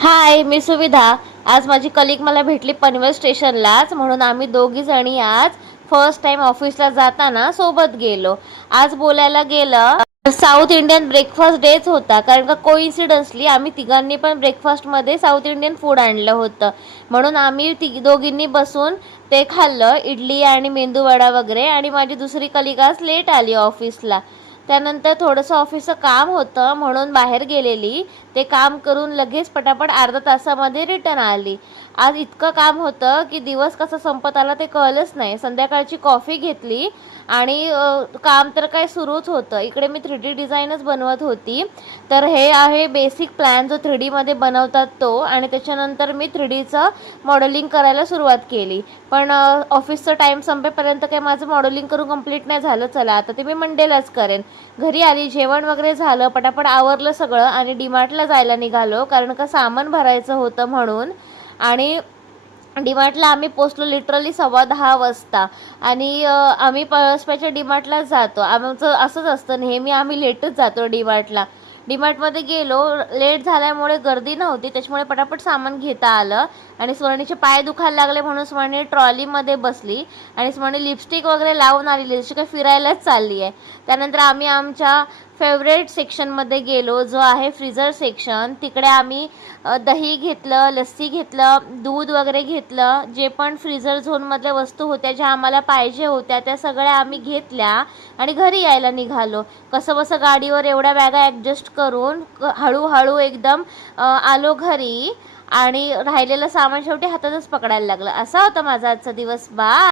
हाय, मी सुविधा. आज माझी कलिग मला भेटली पनवेल स्टेशनलाच, म्हणून आम्ही दोघी जणी आज फर्स्ट टाइम ऑफिसला जाताना सोबत गेलो. आज बोलायला गेलं साऊथ इंडियन ब्रेकफास्ट डेच होता, कारण का कोइन्सिडन्सली आम्ही तिघांनी पण ब्रेकफास्टमध्ये साऊथ इंडियन फूड आणलं होतं. म्हणून आम्ही दोघींनी बसून ते खाल्लं, इडली आणि मेंदूवडा वगैरे. आणि माझी दुसरी कलिग आज लेट आली ऑफिसला. त्यानंतर थोडंसं ऑफिसचं काम होतं म्हणून बाहेर गेलेली. ते काम करून लगेच पटापट अर्धा तासामध्ये रिटर्न आली. आज इतकं काम होतं की दिवस कसा संपत आला ते कळलंच नाही. संध्याकाळची कॉफी घेतली आणि काम तर काय सुरूच होतं. इकडे मी 3D डिझाईनच बनवत होती. तर हे आहे बेसिक प्लॅन जो 3Dमध्ये बनवतात तो, आणि त्याच्यानंतर मी 3Dचं मॉडेलिंग करायला सुरुवात केली. पण ऑफिसचं टाईम संपेपर्यंत काही माझं मॉडेलिंग करून कंप्लीट नाही झालं. चला आता ते मी मंडेलाच करेन. घरी आली, जेवण वगैरे झालं, पटापट आवरलं सगळं आणि डीमार्टला जायला निघालो, कारण का सामान भरायचं होतं म्हणून. आणि डीमार्टला आम्ही पोचलो लिटरली 10:15 वाजता. आणि आम्ही पळसप्याच्या डीमार्टलाच जातो. आमचं असंच असतं नेहमी, आम्ही लेटच जातो डीमार्टला. डीमार्टमध्ये गेलो, लेट झाल्यामुळे गर्दी नव्हती, त्याच्यामुळे पटापट सामान घेता आलं. आणि स्वर्णीचे पाय दुखायला लागले म्हणून स्वर्णी ट्रॉलीमध्ये बसली आणि स्वर्णी लिपस्टिक वगैरे लावून आलेली, जशी काही फिरायलाच चालली आहे. त्यानंतर आम्ही आमच्या फेवरेट सेक्शनमध्ये गेलो, जो आहे फ्रीझर सेक्शन. तिकडे आम्ही दही घेतलं, लस्सी घेतलं, दूध वगैरे घेतलं. जे पण फ्रीझर झोनमधल्या वस्तू होत्या ज्या आम्हाला पाहिजे होत्या त्या सगळ्या आम्ही घेतल्या आणि घरी यायला निघालो. कसंबसं गाडीवर एवढ्या बॅगा ॲडजस्ट करून हळूहळू एकदम आलो घरी. आणि राहिलेलं सामान शेवटी हातातच पकडायला लागलं. असा होता माझा आजचा दिवस. बाय.